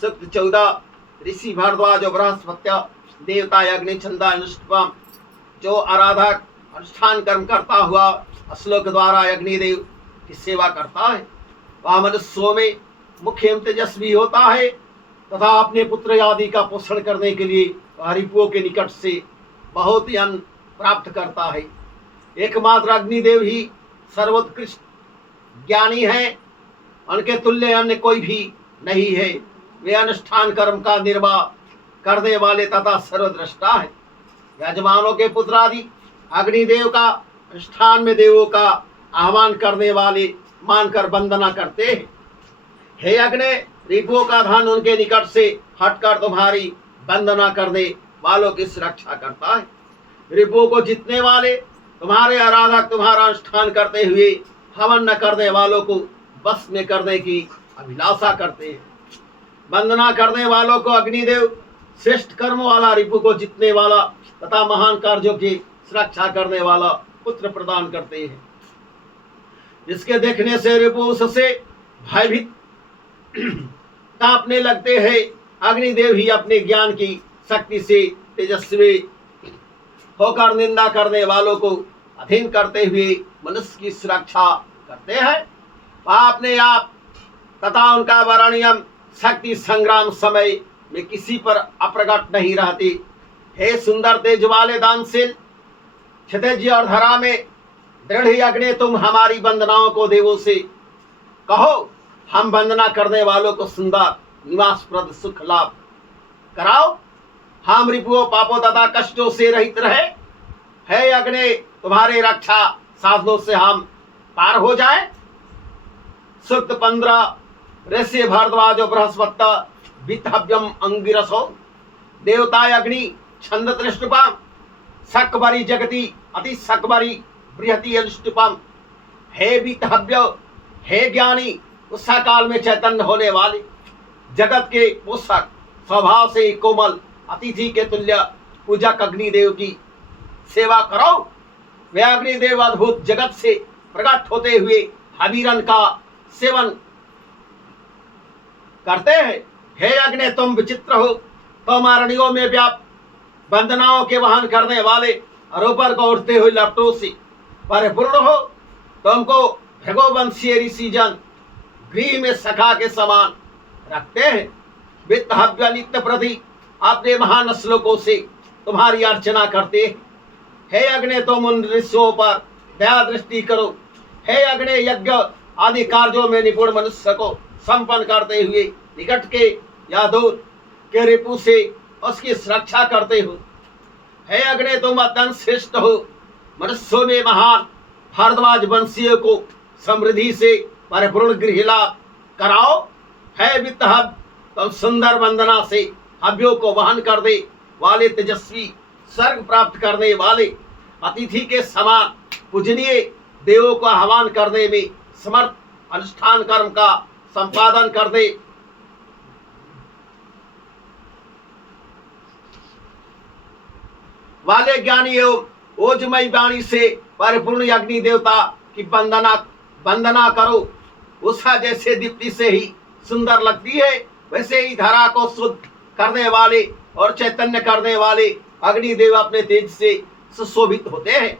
सूक्त 14 ऋषि भारद्वाज और बृहस्पत्य देवता अग्नि छंदा अनुष्ठान जो आराधक अनुष्ठान कर्म करता हुआ श्लोक द्वारा अग्निदेव की सेवा करता है वह मनुष्यों में मुख्य एवं तेजस्वी होता है तथा अपने पुत्र आदि का पोषण करने के लिए रिपुओं के निकट से बहुत ही अन्न प्राप्त करता है। एकमात्र अग्निदेव ही सर्वोत्कृष्ट ज्ञानी है, उनके तुल्य अन्य कोई भी नहीं है। वे अनुष्ठान कर्म का निर्वाह करने वाले तथा सर्वद्रष्टा है। यजमानों के पुत्र आदि अग्निदेव का अनुष्ठान में देवों का आह्वान करने वाले मानकर वंदना करते हैं। हे अग्नि, रिपुओं का धन उनके निकट से हटकर तुम्हारी वंदना करने वालों की सुरक्षा करता है। रिपुओं को जीतने वाले तुम्हारे आराधक तुम्हारा अनुष्ठान करते हुए हवन न करने वालों को बस में करने की अभिलाषा करते हैं। वंदना करने वालों को अग्निदेव श्रेष्ठ कर्म वाला, रिपु को जीतने वाला तथा महान कार्यों की सुरक्षा करने वाला पुत्र प्रदान करते हैं। जिसके देखने से रिपु उससे भयभीत कांपने लगते हैं। अग्निदेव ही अपने ज्ञान की शक्ति से तेजस्वी होकर निंदा करने वालों को अधीन करते हुए मनुष्य की सुरक्षा करते हैं। वह अपने आप तथा उनका वर्णियम शक्ति संग्राम समय में किसी पर अप्रगट नहीं रहती। हे सुंदर तेज वाले दानशील क्षितिज और धरा में दृढ़ अग्नि, तुम हमारी वंदनाओं को देवों से कहो, हम वंदना करने वालों को सुंदर निवासप्रद सुख लाभ कराओ। हम रिपुओं पापों तथा कष्टों से रहित रहे। हे अग्नि, तुम्हारे रक्षा साधनों से हम पार हो जाए। सूक्त 15 ऋषि भारद्वाज बृहस्पत्य वितहव्यम अंगिरसो देवता अग्नि छंद त्रिष्टुपम सकबरी जगति अति सकबरी बृहति अनुष्टुपम। हे वितहव्य, हे ज्ञानी, उस काल में चैतन्य होने वाले जगत के पोषक स्वभाव से कोमल अतिथि के तुल्य पूजक अग्निदेव की सेवा करो। वे अग्निदेव अद्भुत जगत से प्रकट होते हुए हवीरन का सेवन करते हैं। हे अग्नि, तुम विचित्र हो, तुम अरण्यों में व्याप्त वंदनाओं के वहन करने वाले और ऊपर को उठते हुए लपटों से परिपूर्ण हो। तुमको भृगुवंशीय ऋषिजन गृह में सखा के समान रखते हैं। वित्त हव्य नित्य प्रति अपने महान श्लोकों से तुम्हारी अर्चना करते हैं। हे अग्नि, तुम उन ऋषियों पर दया दृष्टि करो। हे अग्नि, यज्ञ आदि कार्यों में निपुण मनुष्य को संपन्न करते हुए निकट के या दूर के रिपु से उसकी सुरक्षा करते हो। हे अग्नि, तुम अत्यंत श्रेष्ठ हो, मनुष्यों में महान भारद्वाज वंशीयों को समृद्धि से परिपूर्ण गृह लाभ कराओ। हे वित्तहब, तुम सुंदर वंदना से हव्यों को वहन करने वाले तेजस्वी स्वर्ग प्राप्त करने वाले अतिथि के समान पूजनीय देवों को आह्वान करने में समर्थ अनुष्ठान कर्म का संपादन करने वाले ज्ञानी एवं ओजमयी वाणी से परिपूर्ण अग्नि देवता की वंदना करो। उषा जैसे दीप्ति से ही सुंदर लगती है, वैसे ही धरा को शुद्ध करने वाले और चैतन्य करने वाले अग्निदेव अपने तेज से सुशोभित होते हैं।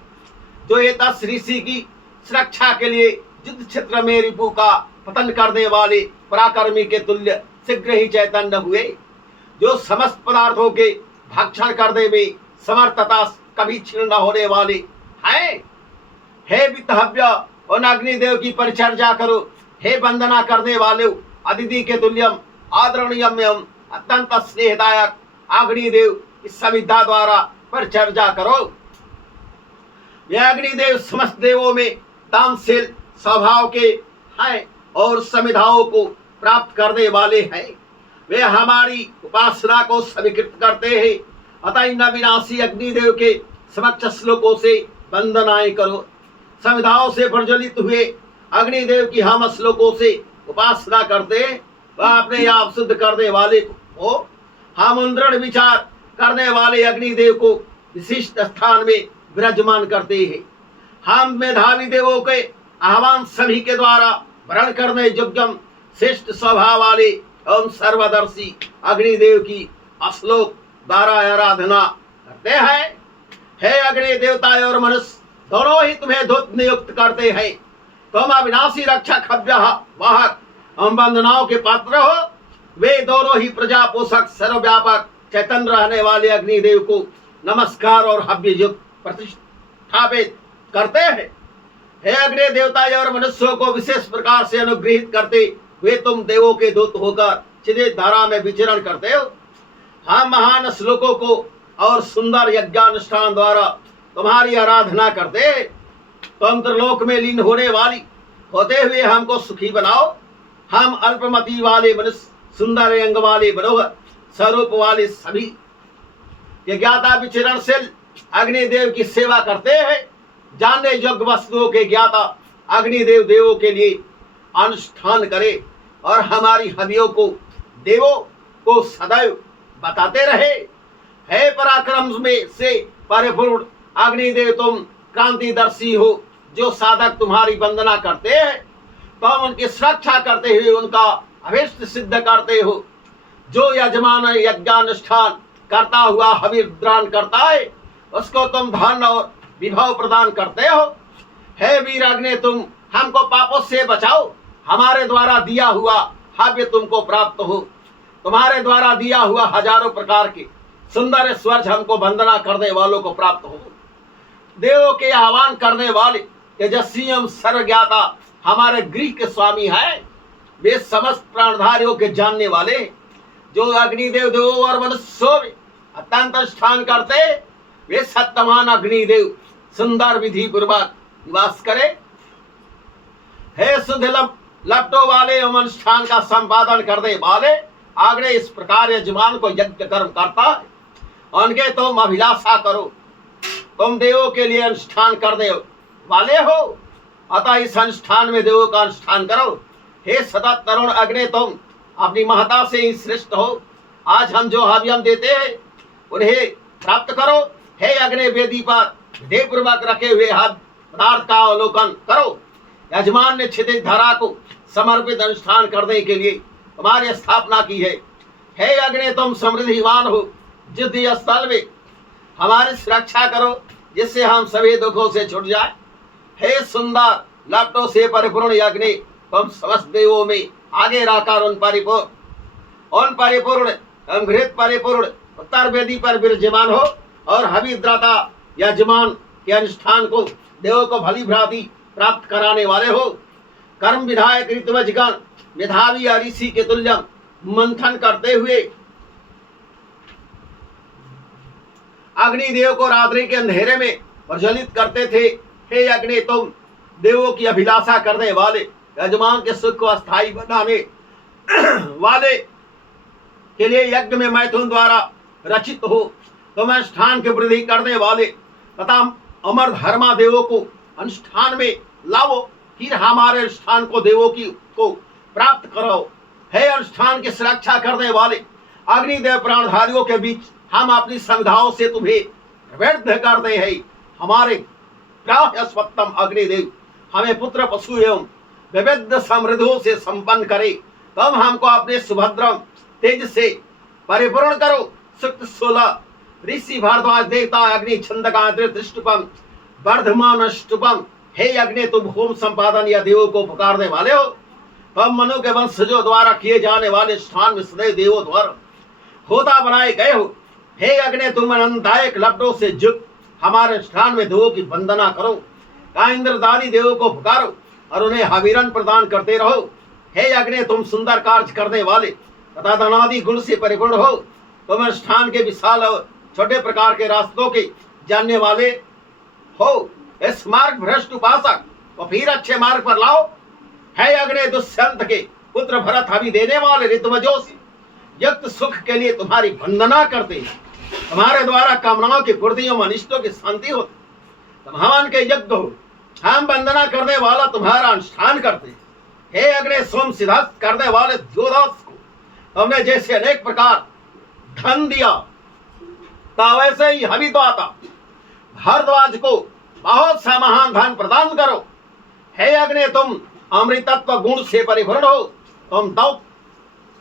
जो ये 10 ऋषि की सुरक्षा के लिए युद्ध क्षेत्र में रिपु का पतन करने वाले पराक्रमी के तुल्य शीघ्र ही चैतन्य हुए, जो समस्त पदार्थों के भक्षण करने में समर्थता कभी क्षीण न होने वाले हैं। हे वितहव्य, उन अग्निदेव की परिचर्या करो। हे वंदना करने वाले अतिथि के तुल्यम आदरणीयम एवं अत्यंत स्नेहदायक अग्निदेव की समिधा द्वारा परिचर्या करो। यह अग्निदेव समस्त देवों में दानशील स्वभाव के हैं और समिधाओं को प्राप्त करने वाले हैं। वे हमारी उपासना को स्वीकृत करते हैं। अतः इन अविनाशी अग्निदेव के समक्ष श्लोकों से वंदनाएं करो। समिधाओं से प्रज्वलित हुए अग्निदेव की हम श्लोकों से उपासना करते हैं। वह अपने आप शुद्ध करने वाले हो। हम उन दृढ़ विचार करने वाले अग्निदेव को विशिष्ट स्थान में विराजमान करते हैं। हम मेधावी देवों के आह्वान सभी के द्वारा वरण करने योग्यम श्रेष्ठ स्वभाव वाले हम सर्वदर्शी अग्निदेव की श्लोक द्वारा आराधना करते हैं। हे अग्नि देवता और मनुष्य दोनों ही तुम्हें दूत नियुक्त करते हैं। तुम अविनाशी रक्षक वाहक हम वंदनाओं के पात्र हो। वे दोनों ही प्रजा पोषक सर्वव्यापक चैतन्य रहने वाले अग्निदेव को नमस्कार और हव्य युक्त प्रतिष्ठापित करते हैं। हे अग्नि देवता और मनुष्यों को विशेष प्रकार से अनुग्रहित करते हुए तुम देवों के दूत होकर क्षितिज धारा में विचरण करते हो। हम महान श्लोकों को और सुंदर यज्ञानुष्ठान द्वारा तुम्हारी आराधना करते हैं। तुम त्रिलोक में लीन होने वाली होते हुए हमको सुखी बनाओ। हम अल्पमति वाले मनुष्य सुंदर अंग वाले मनोहर स्वरूप वाले सभी ज्ञाता विचरणशील अग्निदेव की सेवा करते हैं। जानने योग्य वस्तुओं के ज्ञाता अग्निदेव देवों के लिए अनुष्ठान करे और हमारी हवियों को देवों को सदैव बताते रहे। हे पराक्रम में से परिपूर्ण अग्निदेव तुम क्रांतिदर्शी हो। जो साधक तुम्हारी वंदना करते हैं तुम उनकी सुरक्षा करते हुए उनका अभिष्ट सिद्ध करते हो। जो यजमान यज्ञानुष्ठान करता हुआ हविर्दान करता है उसको तुम धन और विभव प्रदान करते हो। हे वीर अग्नि तुम हमको पापों से बचाओ। हमारे द्वारा दिया हुआ हव्य तुमको प्राप्त हो। तुम्हारे द्वारा दिया हुआ हजारों प्रकार के सुंदर स्वर्ग हमको वंदना करने वालों को प्राप्त हो। देवों के आह्वान करने वाले तेजस्वी एवं सर्वज्ञाता हमारे गृह के स्वामी है। वे समस्त प्राणधारियों के जानने वाले जो अग्निदेव देवों और मनुष्यों में अत्यंत अनुष्ठान करते वे सत्यवान अग्निदेव सुंदर विधि पूर्वक निवास करे। हे शुद्ध लपटों वाले एवं अनुष्ठान का संपादन करने वाले आग्रह इस प्रकार यजमान को यज्ञ कर्म करता है। उनके तुम अभिलाषा करो। तुम देवों के लिए अनुष्ठान करने वाले हो अतः इस अनुष्ठान में देवों का अनुष्ठान करो। हे सतत तरुण अग्नि तुम अपनी महत्ता से ही श्रेष्ठ हो। आज हम जो हव्यम देते हैं उन्हें प्राप्त करो। हे अग्नि वेदी पर विधि पूर्वक रखे हुए हव्य पदार्थ का अवलोकन करो। यजमान ने क्षितिज धरा को समर्पित अनुष्ठान करने के लिए तुम्हारी स्थापना की है। हे अग्नि तुम समृद्धिमान हो। युद्ध स्थल में हमारी सुरक्षा करो जिससे हम सभी दुखों से छूट जाए। हे सुंदर लपटों से परिपूर्ण अग्नि तुम समस्त देवों में आगे रहकर उन परिपूर्ण घृत परिपूर्ण उत्तर वेदी पर विराजमान हो और हविद्राता यजमान के अनुष्ठान को देवों को भली भांति प्राप्त कराने वाले हो। कर्म विधायक ऋतुवजगण मेधावी ऋषि के तुल्य मंथन करते हुए अग्निदेव को रात्रि के अंधेरे में प्रज्वलित करते थे। हे अग्नि तुम देवों की अभिलाषा करने वाले यजमान के सुख को अस्थायी बनाने वाले के लिए यज्ञ में मैथुन द्वारा रचित हो। तुम अनुष्ठान की वृद्धि करने वाले तथा अमर धर्मा देवों को अनुष्ठान में लाओ। फिर हमारे अनुष्ठान को देवों की को प्राप्त करो। हे अनुष्ठान की सुरक्षा करने वाले अग्निदेव प्राणधारियों के बीच हम अपनी संविधाओं से तुम्हें प्रवृत्त करते हैं। हमारे ग्राह्य स्वत्तम अग्निदेव हमें पुत्र पशु एवं विविध समृद्धियों से संपन्न करे। तब हमको अपने सुभद्रम तेज से परिपूर्ण करो। सूक्त 16 ऋषि भारद्वाज देवता अग्नि छंदका दृष्टुपम वर्धमान ष्टुपम। हे अग्नि तुम होम संपादन या देवों को पुकारने वाले हो। तुम मनु के वंशजों द्वारा किए जाने वाले स्थान में सदैव देवों द्वारा होता बनाए गए हो। हे अग्नि तुम अनंतदायक लपटों से युक्त हमारे स्थान में देवों की वंदना करो। का इंद्रदानी देवों को पुकारो और उन्हें हविरन प्रदान करते रहो। हे अग्नि तुम सुंदर कार्य करने वाले तथा धनादि गुण से परिपूर्ण हो। तुम अनुष्ठान के विशाल और छोटे प्रकार के रास्तों के जानने वाले हो। इस मार्ग भ्रष्ट उपासक और फिर अच्छे मार्ग पर लाओ। हे अग्नि दुष्यंत के पुत्र भरत हवि देने वाले ऋतुवजों से युक्त सुख के लिए तुम्हारी वंदना करते हैं। तुम्हारे द्वारा कामनाओं की पूर्ति एवं अनिष्टों की शांति हो। तुम हवन के यज्ञ हो। हम वंदना करने वाला तुम्हारा अनुष्ठान करते हैं। हे अग्नि सोम सिद्धार्थ करने वाले द्योदास को तुमने जैसे अनेक प्रकार धन दिया ता वैसे ही हविदाता भारद्वाज को बहुत सा महान धन प्रदान करो। हे अग्नि तुम अमृतत्व गुण से परिपूर्ण हो। तुम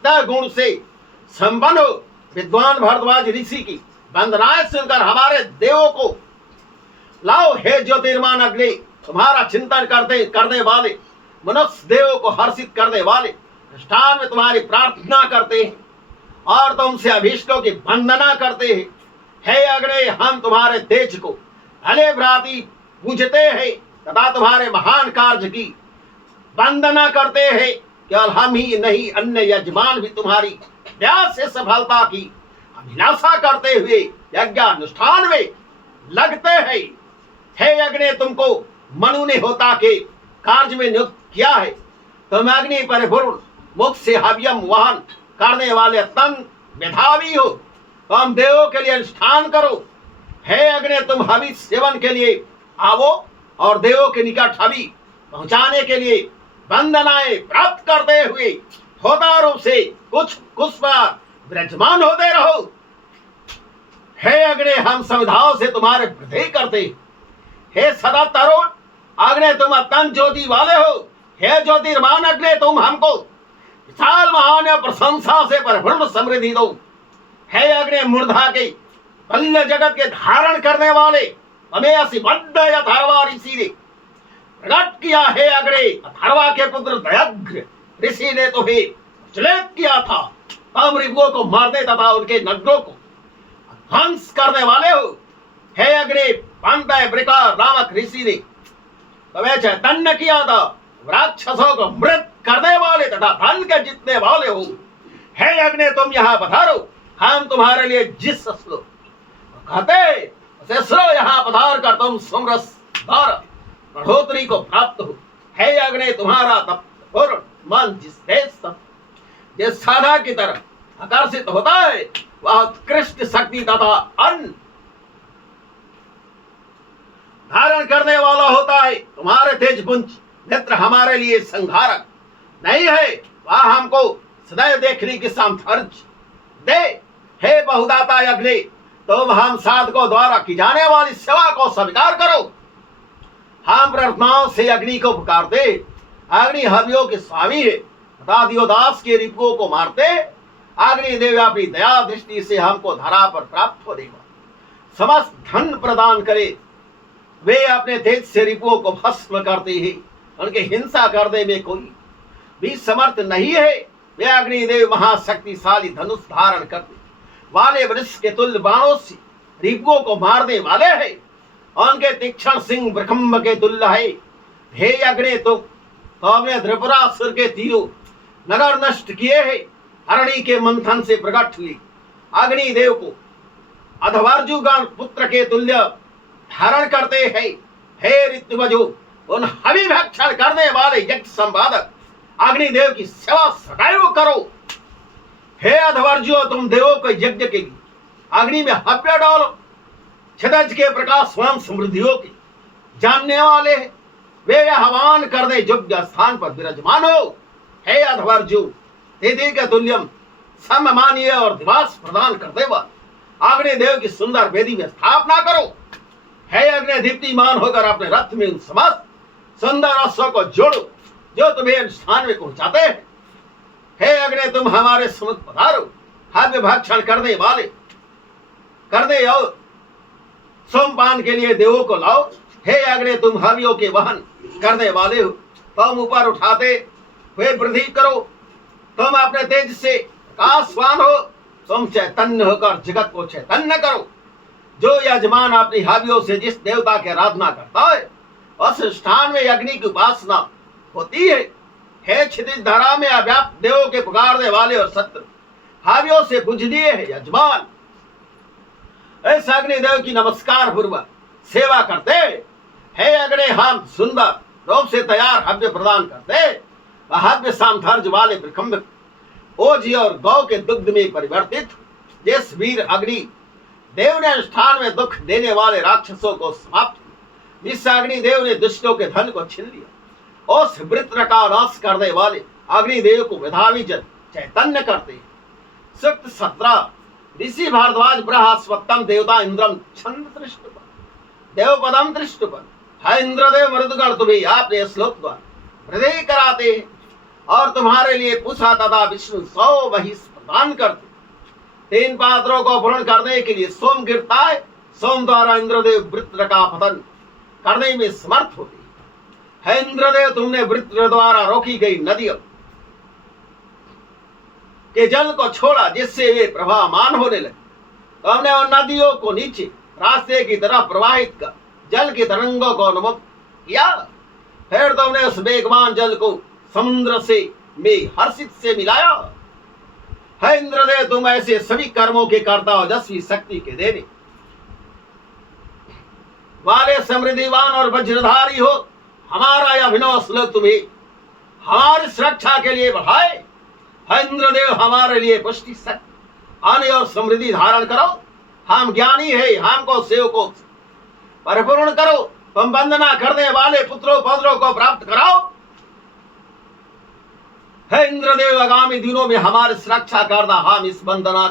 सत्य गुण से संपन्न हो विद्वान भरद्वाज ऋषि की वंदनाएं सुनकर हमारे देवों को लाओ। हे ज्योतिर्मान अग्नि, तुम्हारा चिंतन करने वाले मनुष्य देवों को हर्षित करने वाले अनुष्ठान में तुम्हारी प्रार्थना करते हैं और तुमसे अभीष्टों की वंदना करते हैं। हे अग्नि, हम तुम्हारे तेज को भले भ्रांति पूजते हैं तथा तुम्हारे महान कार्य की वंदना करते हैं। केवल हम ही नहीं, अन्य यजमान भी तुम्हारी व्यास से सफलता की अभिलाषा करते हुए यज्ञानुष्ठान में लगते हैं। हे अग्नि, तुमको मनु ने होता के कार्य में नियुक्त किया है। तुम अग्नि परिपूर्ण मुख से हव्यम वहन करने वाले तन मेधावी हो। तुम देवों के लिए अनुष्ठान करो। हे अग्नि, तुम हवि सेवन के लिए आवो और देवों के निकट हवि पहुंचाने के लिए वंदनाएं प्राप्त करते हुए होता रूप से कुछ बार विराजमान होते रहो। हे अग्नि, हम संविधाओं से तुम्हारे वृद्धि करते। हे सदा तरुण अग्नि, तुम अत्यंत ज्योति वाले हो। हे ज्योतिर्मान अग्नि, तुम हमको विशाल महान प्रशंसा से परिपूर्ण समृद्धि दो। हे अग्नि, मूर्धा के बल्य जगत के धारण करने वाले हमें असिबद्ध अथर्वा ऋषि ने प्रकट किया। हे अग्नि, अथर्वा के पुत्र दयग्र ऋषि ने तुम्हें प्रचलित किया था। तुम रिपुओं को मारने तथा उनके नगरों को ध्वंस करने वाले हो। हे अग्नि, पंत ब्रिका नामक ऋषि ने तुम्हें चैतन्य किया था। राक्षसों को मृत करने वाले तथा धन के जीतने वाले हो। हे अग्नि, तुम यहाँ पधारो। हम तुम्हारे लिए जिस श्लोक कहते उसे सुनो। यहाँ पधार कर तुम सुमरस द्वारा बढ़ोतरी को प्राप्त हो। हे अग्नि, तुम्हारा तपपूर्ण मन जिस देश तक जिस साधा की तरफ आकर्षित होता है वह उत्कृष्ट शक्ति तथा अन्न धारण करने वाला होता है। तुम्हारे तेजपुंज नेत्र हमारे लिए संहारक नहीं है, वह हमको सदैव देखने की सामर्थ्य दे। हे बहुदाता अग्नि, तुम हम साधकों द्वारा की जाने वाली सेवा को स्वीकार करो। हम प्रार्थनाओं से अग्नि को पुकारते। अग्नि हवियों के स्वामी है तथा दियोदास के रिपुओं को मारते। अग्नि देव अपनी दया दृष्टि से हमको धरा पर प्राप्त हो देगा। समस्त धन प्रदान करे। वे अपने तेज से रिपुओं को भस्म करते हैं। उनके हिंसा करने में कोई भी समर्थ नहीं है। वे अग्निदेव महाशक्तिशाली धनुष धारण करते वाले वृक्ष के तुल्य बाणों से रिपुओं को मारने वाले हैं। उनके तीक्ष्ण सिंह ब्रह्म के तुल्य है। हे अग्नि, तो हमने त्रिपुरासुर के तीरों नगर नष्ट किए हैं। हरणी के मंथन से प्रकट हुई अग्निदेव को अधवर्जुगण पुत्र के तुल्य धारण करते हैं। हे ऋतुवजो, उन हवि भक्षण करने वाले यज्ञ संपादक अग्निदेव की सेवा सदैव करो। हे अधवर्जुओ, तुम देवों के यज्ञ के लिए अग्नि में हव्य डालो। क्षितिज के प्रकाश स्वयं समृद्धियों के जानने वाले हैं। वे हवन करने योग्य स्थान पर विराजमान हो। हे अधवर्जु, तिथि के तुल्यम सम्मानीय और दिवस प्रदान करते वाले अग्निदेव की सुंदर वेदी में स्थापना करो। हे अग्नि, दीप्तिमान होकर अपने रथ में उन समस्त सुंदर अश्वों को जोड़ो जो तुम्हें अनुष्ठान में पहुंचाते हैं। हे अग्नि, तुम हमारे समुख पधारो। हव्य भक्षण करने और सोमपान के लिए देवों को लाओ। हे अग्नि, तुम हवियों के वहन करने वाले हो। तुम ऊपर उठाते हुए वृद्धि करो। तुम अपने तेज से प्रकाशवान हो। तुम चैतन्य होकर जगत को चैतन्य करो। जो यजमान अपनी हवियों से जिस देवता की आराधना करता है उस स्थान में अग्नि की उपासना होती है। हे क्षितिज धरा में अव्याप्त देवों के पुकारने वाले और शत्रु हवियों से पूजनीय है यजमान, इस अग्निदेव की नमस्कार पूर्वक सेवा करते। हे अग्नि, हम सुंदर रूप से तैयार हव्य प्रदान करते। हव्य सामर्थ्य वाले ब्रह्म ओजी और गौ के दुग्ध में परिवर्तित जिस वीर अग्नि देव ने अनुष्ठान में दुख देने वाले राक्षसों को समाप्त, जिस अग्निदेव ने दुष्टों के धन को छीन लिया, उस वृत्र का नाश करने वाले अग्निदेव को मेधावी जन चैतन्य करते हैं। सूक्त 17 ऋषि भारद्वाज बृहस्पतम देवता इंद्रम छंद दृष्टपन देवपदम दृष्टपन। है इंद्रदेव मृदगण, तुम्हें आपने श्लोक द्वारा हृदय कराते हैं। और तुम्हारे लिए पूछा तथा विष्णु 100 महिष प्रदान करते। 3 पात्रों को पूर्ण करने के लिए सोम गिरता है। सोम द्वारा इंद्रदेव वृत्र का पतन करने में समर्थ होते है। इंद्रदेव, तुमने वृत्र द्वारा रोकी गई नदियों के जल को छोड़ा जिससे वे प्रवाहमान होने लगे। तो हमने उन नदियों को नीचे रास्ते की तरफ प्रवाहित कर जल की तरंगों को अनुभव किया। फिर तुमने उस वेगवान जल को समुद्र से में हर्षित से मिलाया। है इंद्रदेव, तुम ऐसे सभी कर्मों के कर्ता ओजस्वी शक्ति के देने वाले समृद्धिवान और वज्रधारी हो। हमारा यह अभिनव श्लोक तुम्हें हमारी सुरक्षा के लिए बढ़ाए। है इंद्रदेव, हमारे लिए पुष्टि शक्ति आने और समृद्धि धारण करो। हम ज्ञानी है, हमको सेवकों परिपूर्ण करो। तुम वंदना करने वाले पुत्रों पौत्रों को प्राप्त कराओ। है इंद्रदेव, आगामी दिनों में हमारी सुरक्षा करना। हम इस वंदना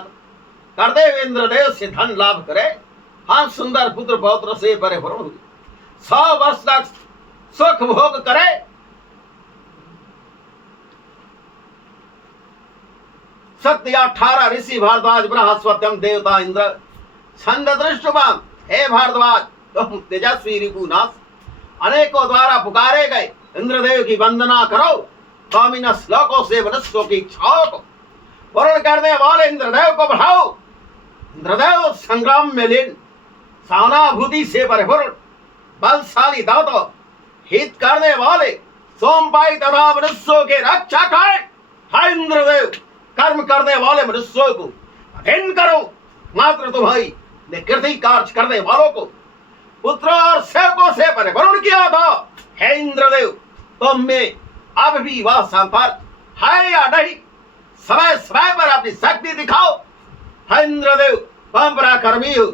करते हुए इंद्रदेव से धन लाभ करें। हम सुंदर पुत्र पौत्र से परिपूर्ण हुए 100 वर्ष तक सुख भोग करें। सत्य 18 ऋषि भारद्वाज बृहस्पत्यम देवता इंद्र छंद दृष्टवान। हे भारद्वाज, तुम तेजस्वी रिपुनाश अनेकों द्वारा पुकारे गए इंद्रदेव की वंदना करो। तुम इन श्लोकों से मनुष्यों की इच्छाओं को पूर्ण करने वाले इंद्रदेव को बढ़ाओ। इंद्रदेव संग्राम में लीन, सहानुभूति से परिपूर्ण, बलशाली दाता, हित करने वाले, सोमपाई तथा मनुष्यों के रक्षक है। हाय इंद्रदेव, कर्म करने वाले मनुष्यों को अधीन करो। मात्र तुम्हारी निकृति कार्य करने वालों को पुत्र और सेवकों से परिपूर्ण किया था। हे इंद्रदेव, तुम में अब भी वह सामर्थ्य है या नहीं? समय समय पर अपनी शक्ति दिखाओ। हे इंद्रदेव, तुम पराक्रमी हो।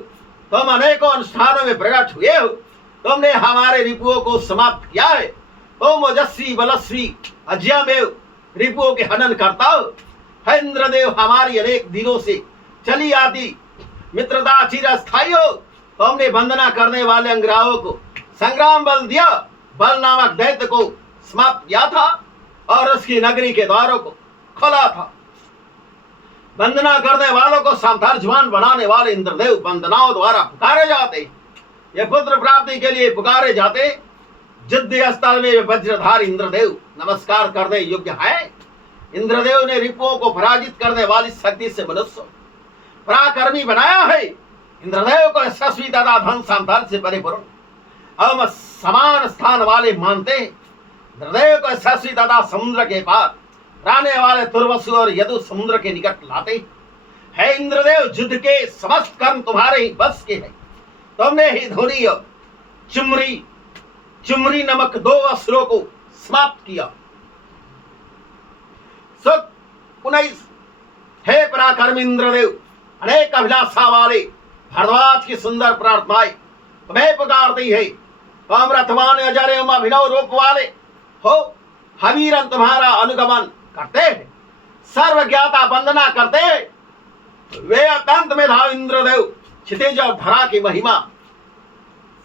तुम अनेकों अनुष्ठानों में प्रकट हुए हो। तुमने हमारे रिपुओं को समाप्त किया है। तुम ओजस्वी बलस्वी अजयमेव रिपुओं के हनन करता हो। है इंद्रदेव, हमारी अनेक दिनों से चली आती मित्रता चिरस्थायी हो। तुमने वंदना करने वाले अंग्राहों को संग्राम बल दिया। बल नामक दैत्य को समाप्त किया था और उसकी नगरी के द्वारों को खोला था। वंदना करने वालों को सामर्थ्यवान बनाने वाले इंद्रदेव वंदनाओं द्वारा पुकारे जाते। ये पुत्र प्राप्ति के लिए पुकारे जाते। युद्ध स्थल में वज्रधारी इंद्रदेव नमस्कार करने योग्य है। इंद्रदेव ने रिपुओं को पराजित करने वाली शक्ति से मनुष्य पराक्रमी बनाया है। इंद्रदेव को यशस्वी तथा धन सामर्थ्य से परिपूर्ण हम समान स्थान वाले मानते हैं। इंद्रदेव को यशस्वी तथा समुद्र के पार रहने वाले तुर्वसु और यदु समुद्र के निकट लाते है। इंद्रदेव, युद्ध के समस्त कर्म तुम्हारे ही बस के हैं। तुमने ही धोनी और चुमरी नमक 2 अस्त्रों को समाप्त किया। सुख 19। हे पराक्रमी इंद्रदेव, अनेक अभिलाषा वाले भारद्वाज की सुंदर प्रार्थनाएं तुम्हें पुकारती है। तुम रथवान अजर एवं अभिनव रूप वाले हो। हवीरन तुम्हारा अनुगमन करते हैं, सर्वज्ञाता वंदना करते हैं। वे अत्यंत मेधावी इंद्रदेव क्षितिज और धरा की महिमा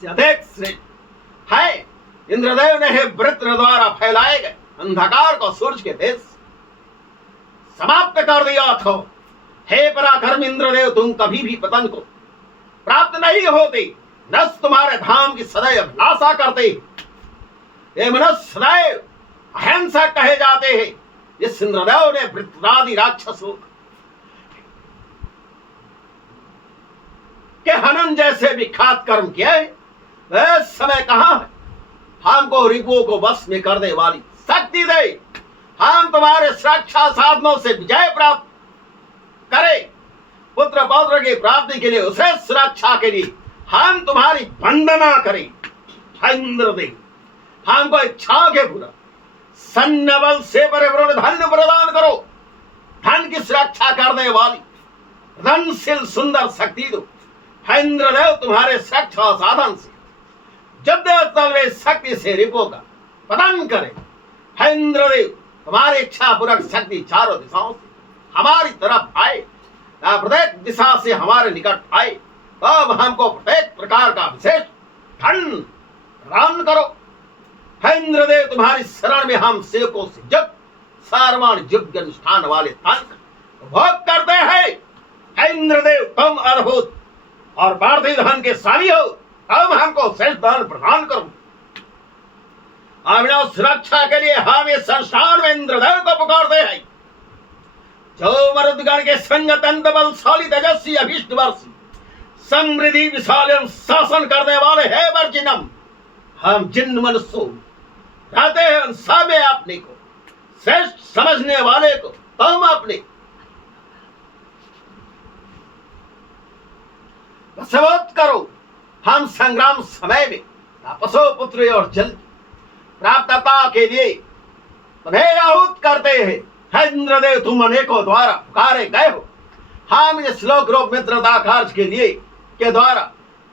से अधिक श्रेष्ठ है। इंद्रदेव ने वृत्र द्वारा फैलाए गए अंधकार को सूर्य के तेज समाप्त कर दिया था। हे पराक्रमी इंद्रदेव, तुम कभी भी पतन को प्राप्त नहीं होते। नष्ट तुम्हारे धाम की सदैव अभिलाषा करते। ये मनुष्य सदैव अहिंसक कहे जाते हैं। इस इंद्रदेव ने वृत्रादि राक्षसों के हनन जैसे विख्यात कर्म किए। वह समय कहां है? हमको रिपुओं को वश में करने वाली शक्ति दे। हम तुम्हारे सुरक्षा साधनों से विजय प्राप्त करें। पुत्र पौत्र की प्राप्ति के लिए, उसे सुरक्षा के लिए हम तुम्हारी वंदना करें। इंद्रदेव, हमको इच्छा के पूरा सैन्य बल से परिपूर्ण धन प्रदान करो। धन की सुरक्षा करने वाली धनशील सुंदर शक्ति दो। इंद्रदेव, तुम्हारे सुरक्षा साधन से युद्ध शक्ति से रिपुओं का पतन करे। इंद्रदेव, तुम्हारी इच्छा पूर्वक शक्ति चारों दिशाओं से हमारी तरफ आए, प्रत्येक दिशा से हमारे निकट आए। तब हमको प्रत्येक प्रकार का विशेष धन प्रदान करो। इंद्रदेव, तुम्हारी शरण में हम सेवकों से युक्त सर्वाण युग अनुष्ठान वाले तंत्र भोग करते हैं। हे इंद्रदेव, तुम अद्भुत और पार्थिव धन के स्वामी हो, अब हमको श्रेष्ठ धन प्रदान करो। अभिनव सुरक्षा के लिए हम इस संस्थान में इंद्रदेव को पुकारते हैं, जो मरुदगण के संग अत्यंत बलशाली तेजस्वी अभीष्ट वर्षी समृद्धि विशाल एवं शासन करने वाले है वर्जिनम। हम जिन मनुष्यों रहते हैं उन सब में अपने को श्रेष्ठ समझने वाले को तुम अपने वशवत करो। हम संग्राम समय में तापसों पुत्र और जल प्राप्तता के लिए तुम्हें आहूत करते हैं। हे इंद्रदेव, तुम अनेकों द्वारा पुकारे गए हो। हम इस श्लोक रूप मित्रता कार्य के लिए के द्वारा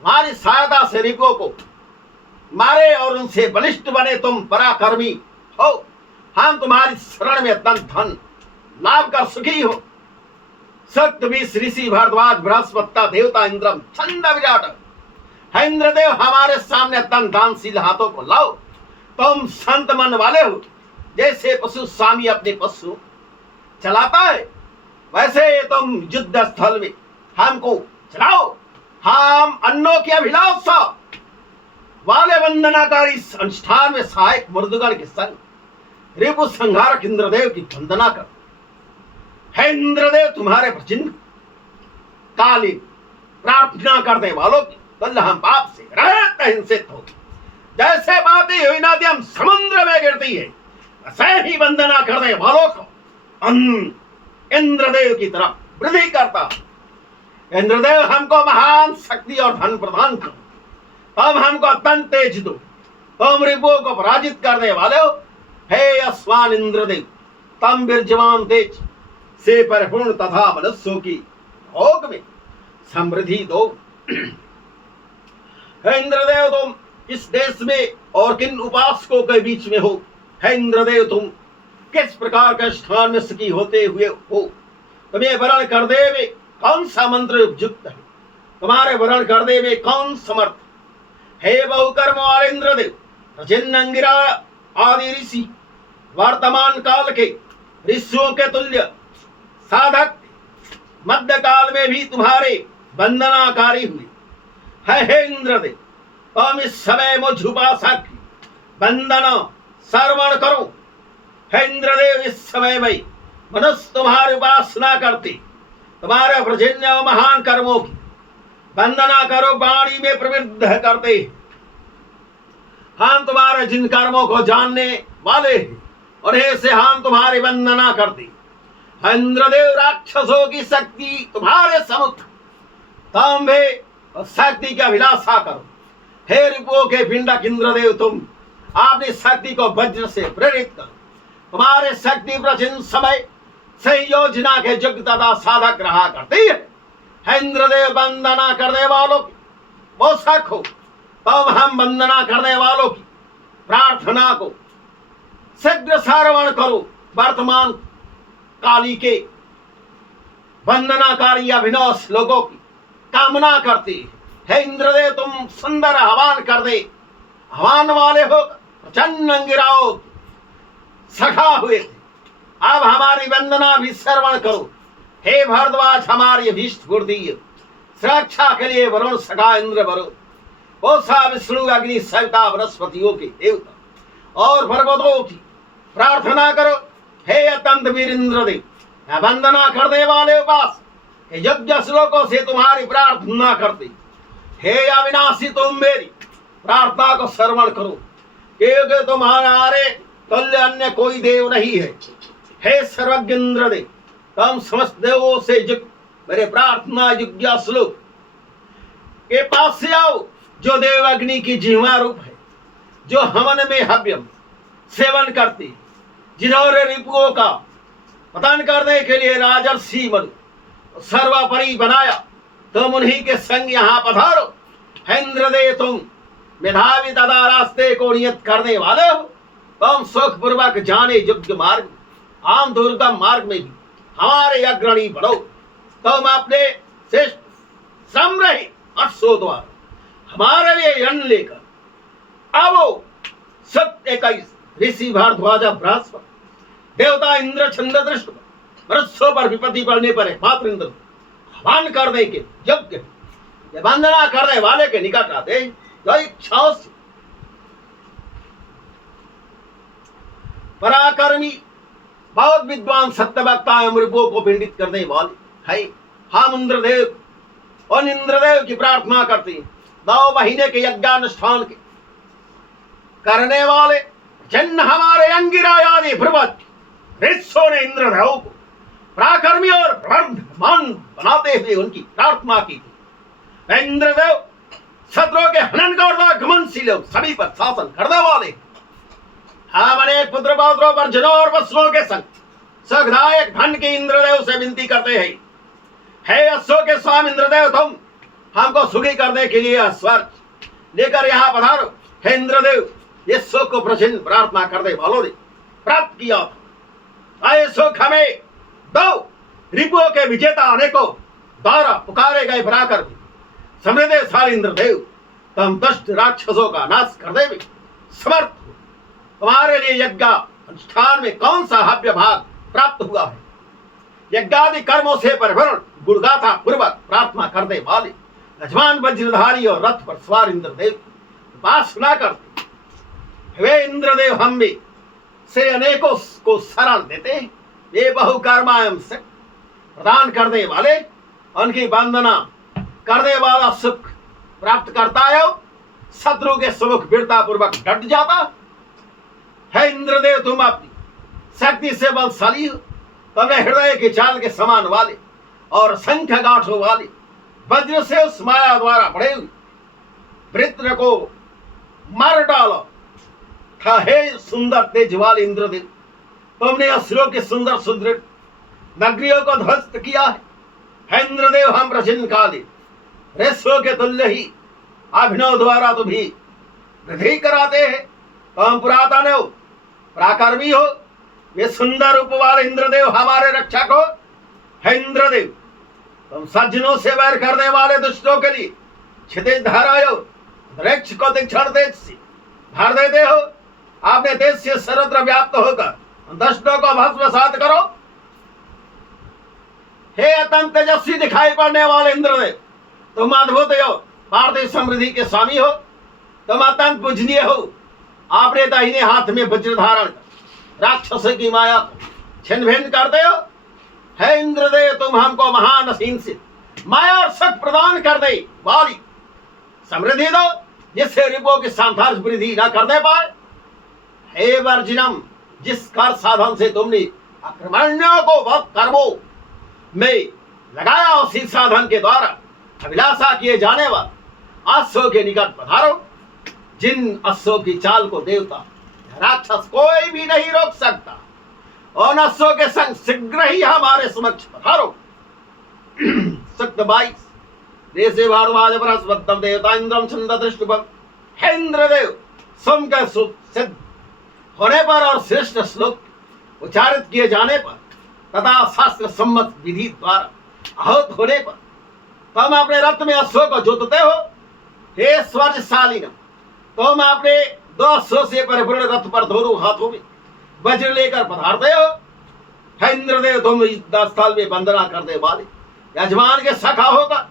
हमारी सहायता से रिपुओं को मारे और उनसे बलिष्ठ बने तुम पराक्रमी हो। हम तुम्हारी शरण में अत्यंत धन लाभ कर सुखी हो। सप्तविश ऋषि भरद्वाज बृहस्पति देवता इंद्रम छंद विराट। है इंद्रदेव, हमारे सामने अत्यंत दानशील हाथों को लाओ। तुम संत मन वाले हो। जैसे पशु स्वामी अपने पशु चलाता है, वैसे तुम युद्ध स्थल में हमको चलाओ। हम अन्नों की अभिलाषा वाले वंदनाकारी अनुष्ठान में सहायक मृदुगण के संग रिपु संहारक इंद्रदेव की वंदना कर। है इंद्रदेव, तुम्हारे प्रचिन्न कालीन प्रार्थना करने वालों की कल हम पाप से रहत हिंसित हो। जैसे बहती हुई नदी हम समुद्र में गिरती है, वैसे ही वंदना करने वालों को इंद्रदेव की तरफ वृद्धि करता। इंद्रदेव, हमको महान शक्ति और धन प्रदान करो। तब हमको अत्यंत तेज दो। तुम रिपुओं को पराजित करने वाले हो। हे अस्वान इंद्रदेव, तम बीर्जवान तेज से परिपूर्ण तथा मनुष्यों की भोग में समृद्धि दो। हे इंद्रदेव, तुम किस देश में और किन उपासकों के बीच में हो। हे इंद्रदेव, तुम किस प्रकार के स्थान में सुखी होते हुए हो। तुम्हें वरण करने में कौन सा मंत्र युक्त है। तुम्हारे वरण करने में कौन समर्थ। हे बहुकर्म वाले इंद्रदेव, प्रचिन्न अंगिरा आदि ऋषि वर्तमान काल के ऋषियों के तुल्य साधक मध्य काल में भी तुम्हारे वंदनाकारी हुए। हे इंद्रदेव, तुम इस समय मुझ उपासक की वंदना श्रवण करो। हे इंद्रदेव, इस समय में मनुष्य तुम्हारी उपासना करते, तुम्हारे प्रजन्य महान कर्मों की वंदना करो, वाणी में प्रवृद्ध करते। हम तुम्हारे जिन कर्मों को जानने वाले हैं, उन्हें से हम तुम्हारी वंदना करते। इंद्रदेव, राक्षसों की शक्ति तुम्हारे समुख, तुम भी शक्ति की अभिलाषा करो। हे रिपुओं के पिंडक इंद्रदेव, तुम अपनी शक्ति को वज्र से प्रेरित करो। तुम्हारे शक्ति प्राचीन समय से योजना के युग तथा साधक रहा करती है। इंद्रदेव, वंदना करने वालों की पोषक हो। तब हम वंदना करने वालों की प्रार्थना को शीघ्र श्रवण करो। वर्तमान काली के वंदनाकारी अभिनव श्लोकों की कामना करती है। इंद्रदेव, तुम सुंदर आह्वान कर दे। आह्वान वाले हो प्रचंड अंगिराओं सखा हुए थे। अब हमारी वंदना भी श्रवण करो। हे भरद्वाज, हमारी अभीष्ट गुरुदीय सुरक्षा के लिए वरुण सखा इंद्र वरुण पोषा विष्णु अग्नि सविता बृहस्पतियों के देवता और पर्वतों की प्रार्थना करो। हे अत्यंत वीर इंद्रदेव, वंदना करने वाले उपास यज्ञ श्लोकों से तुम्हारी प्रार्थना करते। हे अविनाशी, तुम मेरी प्रार्थना को श्रवण करो, क्योंकि तुम्हारे तुल्य अन्य कोई देव नहीं है। हे सर्वज्ञ इंद्रदेव, तुम समस्त देवों से युक्त मेरे प्रार्थना यज्ञ श्लोक के पास से आओ, जो देव अग्नि की जिह्वा रूप है, जो हवन में हव्यम सेवन करती, जिन्होंने रिपुओं का पतन करने के लिए राजर्षि मनु सर्वोपरि बनाया। तुम उन्हीं के संग यहाँ पधारो। इंद्रदेव, तुम मेधावी तथा रास्ते को नियत करने वाले हो। तुम सुखपूर्वक जाने योग्य मार्ग, आम दुर्गम मार्ग में भी हमारे अग्रणी बढ़ो। तुम अपने श्रेष्ठ श्रम रहे 800 द्वार हमारे लिए अन्न लेकर आवो। 21 ऋषि भारद्वाज बृहस्पति देवता इंद्र छंद दृष्ट मनुष्यों पर विपत्ति पड़ने पर मात्र इंद्र आह्वान कर दे के यज्ञ ये वंदना करने वाले के निकट आते जो इच्छाओं से पराक्रमी बहुत विद्वान सत्यवक्ता अमृतों को पीड़ित करने वाले है। हम इंद्रदेव और इंद्रदेव की प्रार्थना करते हैं 9 महीने के यज्ञानुष्ठान के करने वाले जन्म हमारे अंगिरा आदि भ्रवत ऋषियों ने इंद्रदेव को पराक्रमी और प्रवर्धमान बनाते हुए उनकी प्रार्थना की थी। इंद्रदेव शत्रुओं के हनन का गमनशील सभी पर शासन करने वाले हम अनेक पुत्र पौत्रों पर जनों और पशुओं के संग सुखदायक धन के इंद्रदेव से विनती करते हैं। हे अश्वों के स्वामी इंद्रदेव तुम हमको सुखी करने के लिए स्वर्ग लेकर यहाँ पधारो। हे इंद्रदेव ये सुख को प्रसन्न प्रार्थना करने वालों ने प्राप्त किया था। आए सुख हमें दो रिपुओं के विजेता अनेकों द्वारा पुकारे गए पराक्रमी समृद्धशाली इंद्रदेव तुम दुष्ट राक्षसों का नाश करने में समर्थ हो। तुम्हारे लिए यज्ञ अनुष्ठान में कौन सा हव्य भाग प्राप्त हुआ है। यज्ञादि कर्मों से परिपूर्ण गुणगाथा पूर्वक प्रार्थना करने वाले यजमान वज्रधारी और रथ पर सवार इंद्रदेव उपासना करते वे इंद्रदेव हम में से अनेकों को शरण देते हैं। ये बहुकर्मायम से प्रदान करने वाले उनकी वंदना करने वाला सुख प्राप्त करता है। शत्रु के सुमुख वीरता पूर्वक डट जाता है। इंद्रदेव तुम अपनी शक्ति से बलशाली हो। तुमने हृदय के चाल के समान वाले और संख्या गांठों वाले वज्र से उस माया द्वारा बढ़े हुए वृत्र को मार डालो था। हे सुंदर तेज वाले इंद्रदेव तुमने असुरों के सुंदर सुदृढ़ नगरियों को ध्वस्त किया है। हे इंद्रदेव हम प्राचीन काले ऋषियों के तुल्य ही अभिनव द्वारा तुम ही वृद्धि कराते हैं। तुम पुरातन हो पराक्रमी हो। ये सुंदर रूप वाले इंद्रदेव हमारे रक्षक हो। हे इंद्रदेव तुम सज्जनों से वैर करने वाले दुष्टों के लिए क्षितिज धारा हो। वृक्ष को तीक्ष्ण तेज से भर देते हो। आपने तेज से सर्वत्र व्याप्त होकर दुष्टों को भस्मसात करो। हे अत्यंत तेजस्वी दिखाई पड़ने वाले इंद्रदेव तुम अद्भुत हो। पार्थिव समृद्धि के स्वामी हो। तुम अत्यंत पूजनीय हो। आपने दाहिने हाथ में वज्र धारण कर राक्षस की माया को छिन्न भिन्न करते हो। हे इंद्रदेव तुम हमको महान असीम से माया और सुख प्रदान कर दे वाली समृद्धि दो जिससे रिपुओं की सांसारिक वृद्धि न करने पाए। हे वर्जिनम जिस कर साधन से तुमने आक्रमणियों को बहुत कर्मों में लगाया उसी साधन के द्वारा अभिलाषा किए जाने वाले अश्वों के निकट पधारो। जिन अश्वों की चाल को देवता राक्षस कोई भी नहीं रोक सकता और अश्वों के संग शीघ्र ही हमारे समक्ष पधारो। सक्त 22 देशे भारद्वाज बृहस्पत्यम देवता इंद्रम छंद दृष्टुभम। हे इंद्रदेव स्वयं का सिद्ध होने पर और श्रेष्ठ श्लोक उच्चारित किए जाने पर तथा शास्त्र सम्मत विधि द्वारा आहत होने पर तुम अपने रथ में अश्वों को जोतते हो। हे स्वर्गशालीन तुम अपने 2 अश्वों से परिपूर्ण रथ पर दोनों हाथों में वज्र लेकर पधारते हो। हे इंद्रदेव तुम युद्ध स्थल में वंदना करने वाले यजमान के सखा होकर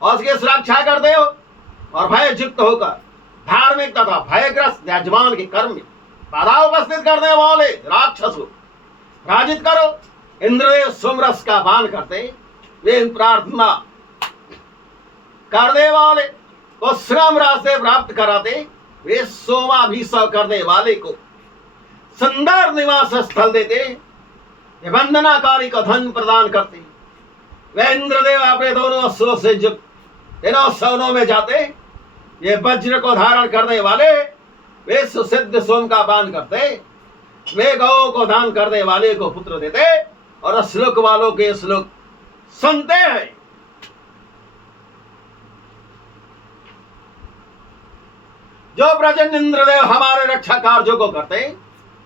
और उसकी सुरक्षा करते हो और भय युक्त होकर धार्मिक तथा भयग्रस्त यजमान के कर्म में बाधा उपस्थित करने वाले राक्षस को पराजित करो। इंद्रदेव सोमरस का पान करते वे प्रार्थना करने वाले को श्रम रास्ते प्राप्त कराते। वे सोमाभिषेक करने वाले को सुंदर निवास स्थल देते। वे वंदनाकारी को धन प्रदान करते। वे इंद्रदेव अपने दोनों अश्वों से युक्त इन सवनों में जाते। ये वज्र को धारण करने वाले वे सुसिद्ध सोम का पान करते। वे गौ को दान करने वाले को पुत्र देते और श्लोक वालों के श्लोक सुनते हैं। जो प्रजन इंद्रदेव हमारे रक्षा कार्यों को करते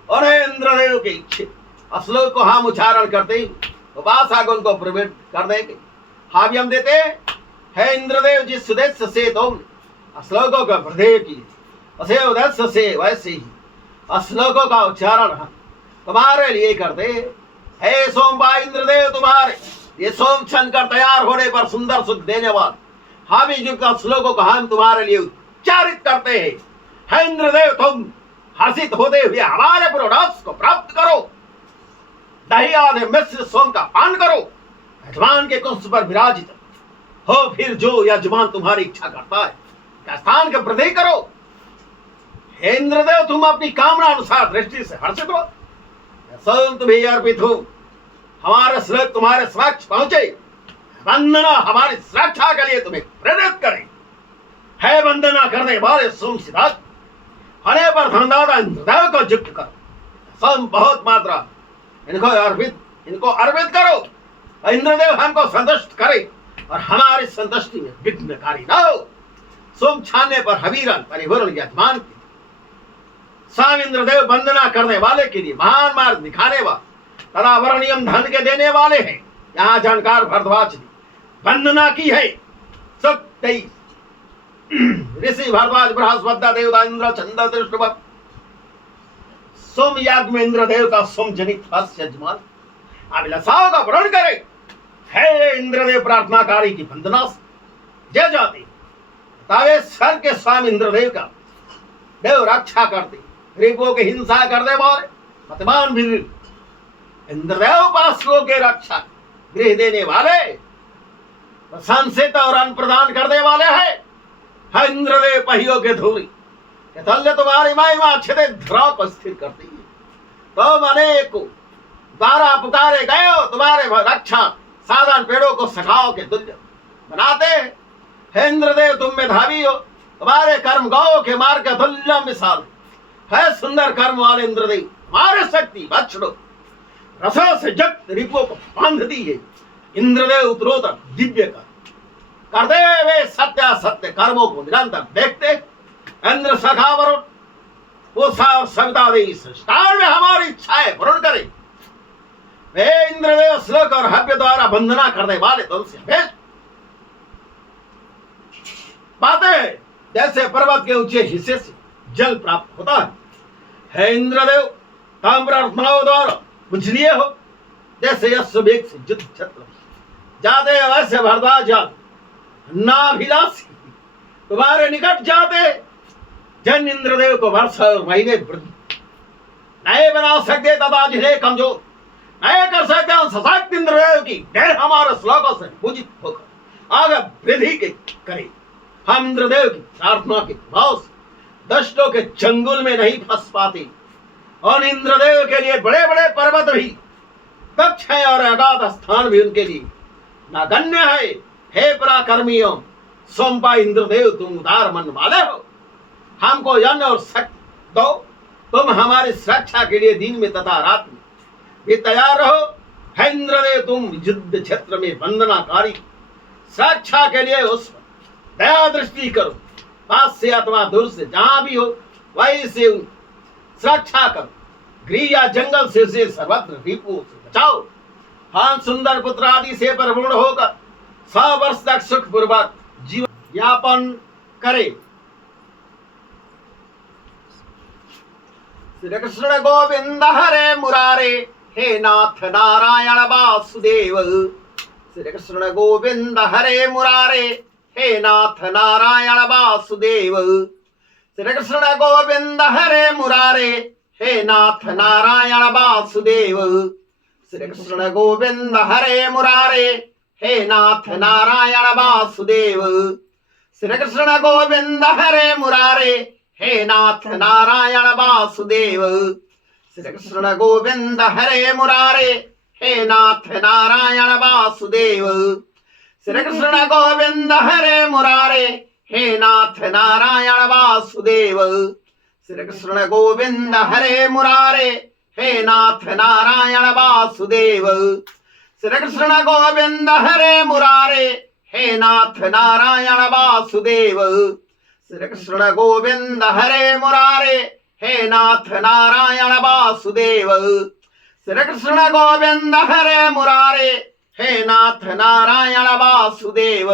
उन्हें इंद्रदेव के इच्छित श्लोक को हम उच्चारण करते उपासना गुण को प्रवृत्त करने के हाव्यम देते। है इंद्रदेव जिस उद्देश्य से तुम श्लोकों का वृद्धि की उसे उद्देश्य से वैसे ही श्लोकों का उच्चारण हम तुम्हारे लिए करते। हे सोमवार इंद्रदेव, तुम्हारे ये सोम छन कर तैयार होने पर सुंदर सुख देने वाले हामी जी का श्लोकों को हम तुम्हारे लिए उच्चारित करते हैं। हे इंद्रदेव, तुम हर्षित होते हुए हमारे पुरोडास को प्राप्त करो। दही आधे मिश्र सोम का पान करो, यजमान के कुंभ पर विराजित हो। फिर जो यजमान तुम्हारी इच्छा करता है स्थान के प्रति करो। हे इंद्रदेव, तुम अपनी कामना अनुसार दृष्टि से हर्षित हो। सोम तुम्हें अर्पित हो। हमारे श्लोक तुम्हारे समक्ष पहुंचे। वंदना हमारी सुरक्षा के लिए तुम्हें प्रेरित करें। है वंदना करने वाले सोम सिद्धार्थ होने पर धनदाता इंद्रदेव को युक्त करो। सोम बहुत मात्रा इनको अर्पित करो। इंद्रदेव हमको संतुष्ट करे और हमारी संतुष्टि में विघ्नकारी न हो। सोम छानने पर हवीरन परिवरण यजमान की स्वामी इंद्रदेव वंदना करने वाले के लिए महान मार्ग दिखाने वाले तथा वर्णियम धन के देने वाले हैं। यहाँ जानकार भरद्वाज ने वंदना की है। सब 23 ऋषि भरद्वाज बृहस्पति देवता इंद्र चंद्र दृष्टि सोम याग में इंद्रदेव का सोम जनित हर्ष यजमान अभिलाषाओं का वर्णन करे। हे इंद्रदेव, प्रार्थनाकारी की वंदना से जय जाते तावे सर के स्वामी इंद्रदेव का देव रक्षा करते, गरीबों की हिंसा करने वाले मतमान भी इंद्रदेव पासों के रक्षा गृह देने वाले प्रशंसित और अन्न प्रदान करने वाले है इंद्रदेव पहियों के धूरी तल्य तुम्हारी महिमा छिदे धरा पर स्थिर करती है। तुम अनेक को द्वारा पुकारे गए हो, तुम्हारे रक्षा साधन पेड़ों को सखाओं के तुल्य बनाते हैं। इंद्रदेव, तुम में धावी हो, तुम्हारे कर्म गौ के मार्ग का तुल्य मिसाल है। सुंदर कर्म वाले इंद्रदेव, तुम्हारे शक्ति बछड़ो रसों से जग रिपुओं को बांध दी है। इंद्रदेव उत्तरोत्तर दिव्य करते वे सत्य कर्मों को निरंतर देखते। इंद्र सखा वरुण उषा और सविता देवी संस्कार में हमारी इच्छाएं पूर्ण करे। वे इंद्रदेव श्लोक और हव्य द्वारा वंदना करने वाले तुमसे भेज पाते हैं जैसे पर्वत के ऊंचे हिस्से से जल प्राप्त होता है। हे इंद्रदेव, तुम प्रार्थनाओं द्वारा पूजनीय हो। जैसे अश्वमेघ से युद्ध क्षेत्र जाते वैसे भरद्वाज नाभिलाषी तुम्हारे निकट जाते। जन इंद्रदेव को वर्ष और महीने वृद्धि नए बना सकते तथा जिन्हें कमजोर नए कर सकते सशक्त इंद्रदेव की देह हमारे श्लोकों से पूजित होकर आगे वृद्धि के करे। हम इंद्रदेव की प्रार्थना के भाव से दुष्टों के चंगुल में नहीं फंस पाते और इंद्रदेव के लिए बड़े बड़े पर्वत भी दक्ष है और अगाध स्थान भी उनके लिए नगण्य है। हे पराक्रमियों, सोमपा इंद्रदेव, तुम उदार मन वाले हो। हमको यज्ञ और शक्ति दो। तुम हमारी सुरक्षा के लिए दिन में तथा रात में भी तैयार रहो। हे इंद्रदेव, तुम युद्ध क्षेत्र में वंदनाकारी सुरक्षा के लिए उस पर दया दृष्टि करो। पास से अथवा दूर से जहां भी हो वहीं से सुरक्षा करो। गृह या जंगल से उसे सर्वत्र रिपुओं से बचाओ। हम सुंदर पुत्र आदि से परिपूर्ण होकर 100 वर्ष तक सुख पूर्वक जीवन यापन करे। श्री कृष्ण गोविंद हरे मुरारे, हे नाथ नारायण वासुदेव। श्री कृष्ण गोविंद हरे मुरारे, हे नाथ नारायण वासुदेव। श्री कृष्ण गोविंद हरे मुरारे, हे नाथ नारायण वासुदेव। श्री कृष्ण गोविंद हरे मुरारे, हे नाथ नारायण वासुदेव। श्री कृष्ण गोविंद हरे मुरारे, हे नाथ नारायण वासुदेव। श्री कृष्ण गोविंद हरे मुरारे, हे नाथ नारायण वासुदेव। श्री कृष्ण गोविंद हरे मुरारे, हे नाथ नारायण वासुदेव। श्री कृष्ण गोविंद हरे मुरारे, हे नाथ नारायण वासुदेव। श्री कृष्ण गोविंद हरे मुरारे, हे नाथ नारायण वासुदेव। श्री कृष्ण गोविंद हरे मुरारे, हे नाथ नारायण वासुदेव। श्री कृष्ण गोविंद हरे मुरारे, हे नाथ नारायण वासुदेव।